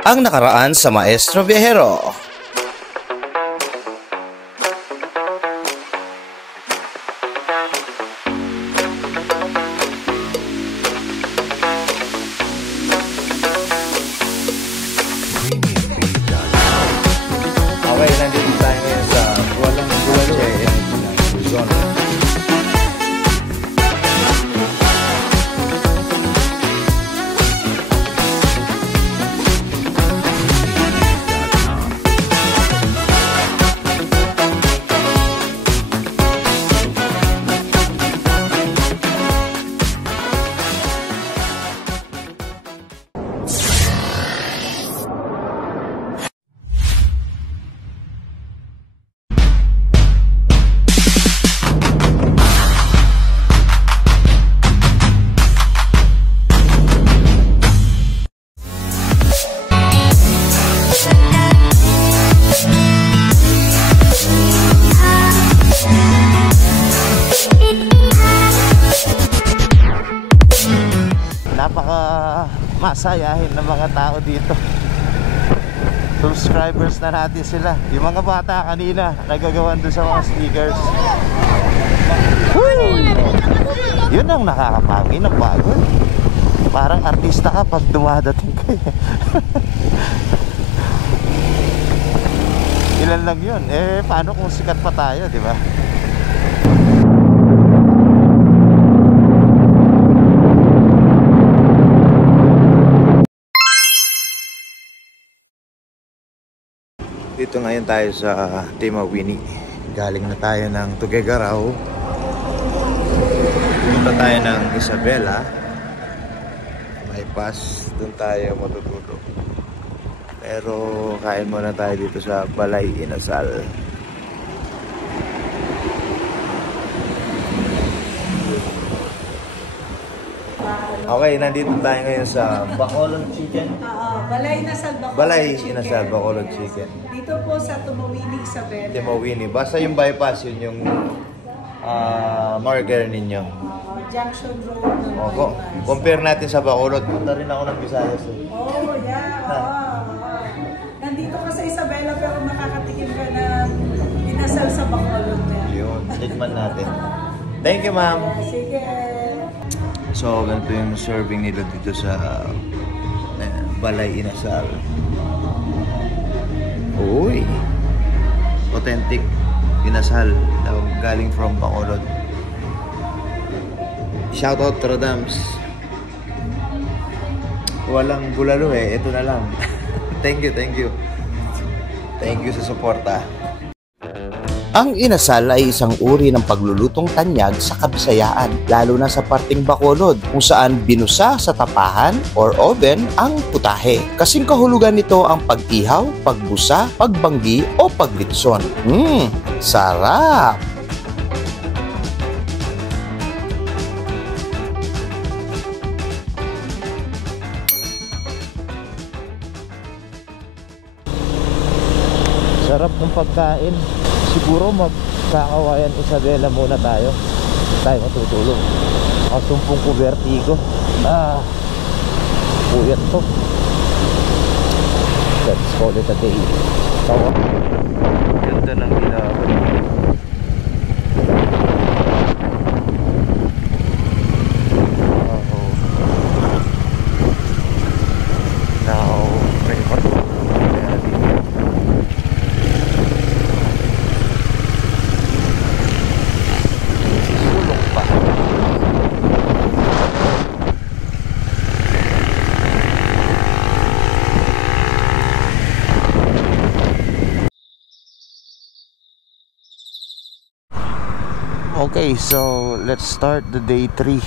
Ang nakaraan sa Maestro Viajero. Okay, nandito tayo ngayon sa Walang Bulalo, Luzon. Masayahin ng mga tao dito. Subscribers na natin sila. Yung mga bata kanina nagagawan doon sa mga stickers. Yun ang nakakapangin ng bago. Parang artista ka pag dumadating ka. Ilan lang yun. Eh paano kung sikat pa tayo, di ba? Dito ngayon tayo sa Timawini. Galing na tayo ng Tuguegarao. Punta tayo ng Isabela. Bypass. Doon tayo matutulog. Pero kain muna tayo dito sa Balay Inasal. Okay, nandito tayo ngayon sa Bacolod Chicken. Balay Inasal, Bacolod Balay Chicken. Inasal, Bacolod Chicken. Dito po sa Timawini, Isabela. Timawini. Basta yung bypass, yun yung marker ninyo. Junction Road ng Opo. bypass. Compare natin sa Bacolod. Punta rin ako ng Visayas. Oh, yeah. Nandito ka sa Isabela pero makakatikim ka ng inasal sa Bacolod. Yun, tikman natin. Thank you, ma'am. Sige. So, ganito yung serving nila dito sa Balay Inasal. Uy! Authentic inasal. Galing from Bacolod. Shoutout Trodams. Walang bulalo eh. Ito na lang. Thank you, thank you. Thank you sa suporta. Ang inasal ay isang uri ng paglulutong tanyag sa Kabisayaan, lalo na sa parting Bacolod, kung saan binusa sa tapahan or oven ang putahe. Kasing kahulugan nito ang pag-ihaw, pagbusa, pagbanggi o paglitson. Sarap! Sarap ng pagkain. Siguro magkakawayan Isabela muna tayo. Tayo matutulog. Kasumpong ko vertigo. Puyat to. Let's call it a day. Tawa. Ganda ng ilaw. Okay, so let's start the day 3.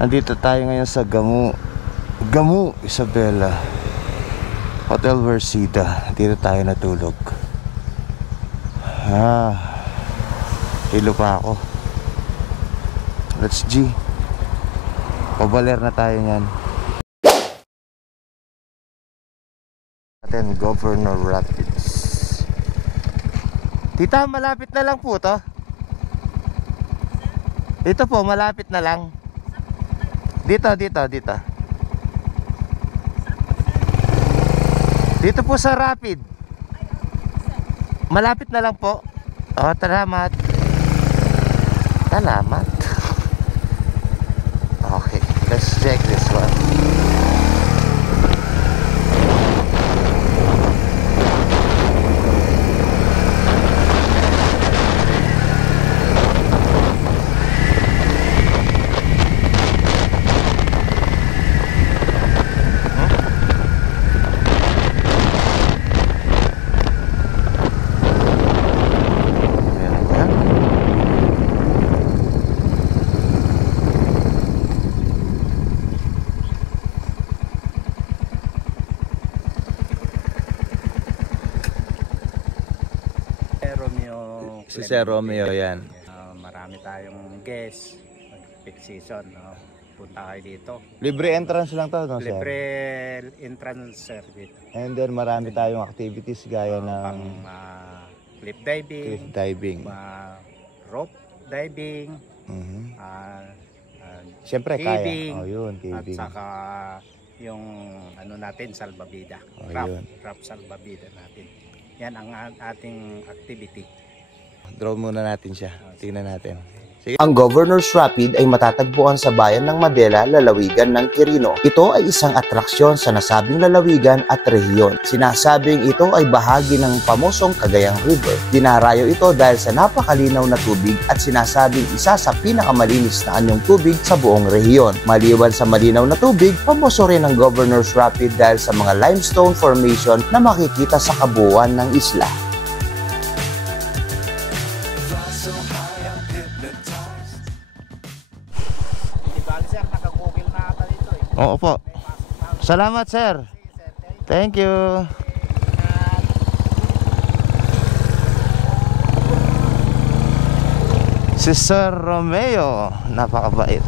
Andito tayo ngayon sa Gamu, Isabela, Hotel Versida. Dito tayo natulog. Hilo pa ako. Let's G. Pabaler na tayo nyan. Atin, Governor Rapids. Tita, malapit na lang po to. Dito po, malapit na lang. Dito. Dito po sa Rapid. Malapit na lang po. Oh, salamat. Salamat. Okay, let's check this one. Si Sir Romeo yan. Marami tayong guest, peak season, no? Punta kayo dito. Libre entrance lang to, no, sir? Libre entrance, sir, dito. And then marami tayong activities gaya ng Pang cliff diving, cliff diving. Rope diving, Siyempre caving, kaya. Oh, yun, caving. at saka yung ano natin, salbabida. Oh, Rap salbabida natin. Yan ang ating activity. Draw muna natin siya. Tingnan natin. Sige. Ang Governor's Rapid ay matatagpuan sa bayan ng Madela, lalawigan ng Quirino. Ito ay isang atraksyon sa nasabing lalawigan at rehiyon. Sinasabing ito ay bahagi ng pamosong Cagayang River. Dinarayo ito dahil sa napakalinaw na tubig at sinasabing isa sa pinakamalinis na anyong tubig sa buong rehiyon. Maliban sa malinaw na tubig, pamoso rin ang Governor's Rapid dahil sa mga limestone formation na makikita sa kabuuan ng isla. Oo po. Salamat, sir. Thank you. Si Sir Romeo, napakabait.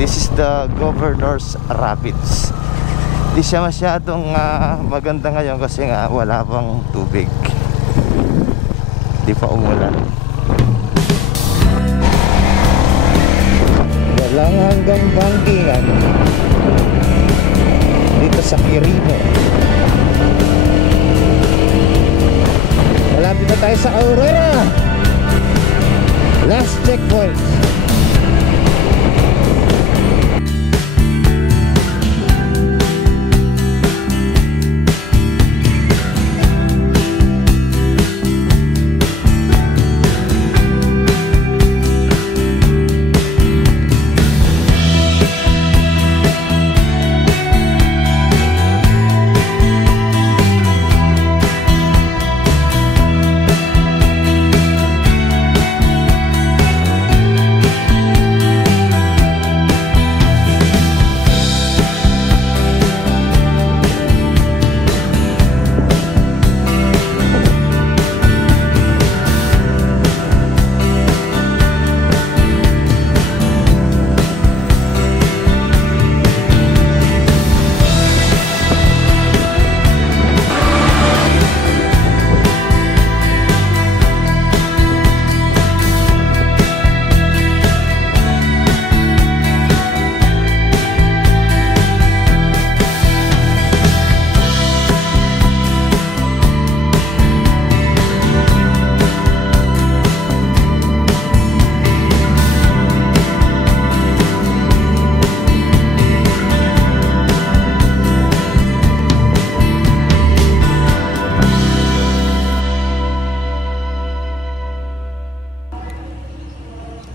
This is the Governor's Rapids. Di siya masyadong maganda ngayon kasi nga wala pang tubig. Di pa umulan. Walang hanggang bangkingan dito sa Quirino. Malapit na tayo sa Aurora. Last checkpoint.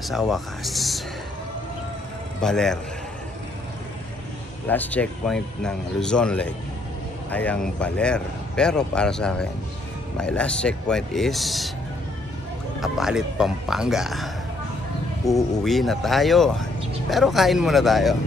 Sa wakas, Baler. Last checkpoint ng Luzon Lake ay ang Baler. Pero para sa akin, my last checkpoint is Apalit, Pampanga. Uuwi na tayo. Pero kain muna tayo.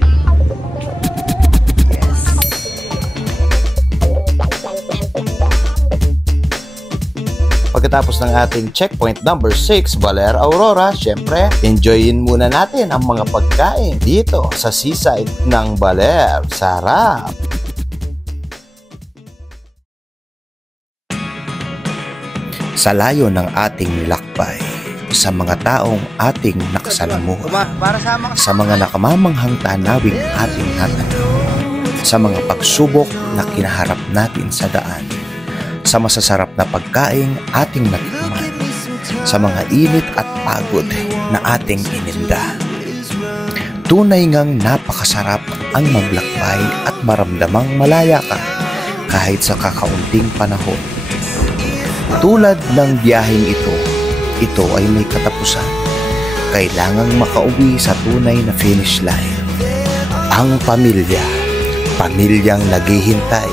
Pagkatapos ng ating checkpoint number 6, Baler, Aurora, syempre, enjoyin muna natin ang mga pagkain dito sa seaside ng Baler. Sarap! Sa layo ng ating nilakbay, sa mga taong ating nakasalamuha, sa mga nakamamanghang tanawing ating natanaw, sa mga pagsubok na kinaharap natin sa daan, sa masasarap na pagkain ating natikman, sa mga init at pagod na ating ininda. Tunay ngang napakasarap ang maglakbay at maramdamang malaya ka kahit sa kakaunting panahon. Tulad ng biyaheng ito ay may katapusan. Kailangang makauwi sa tunay na finish line. Ang pamilya, pamilyang naghihintay,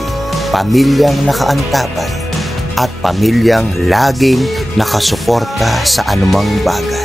pamilyang nakaantabay, at pamilyang laging nakasuporta sa anumang bagay.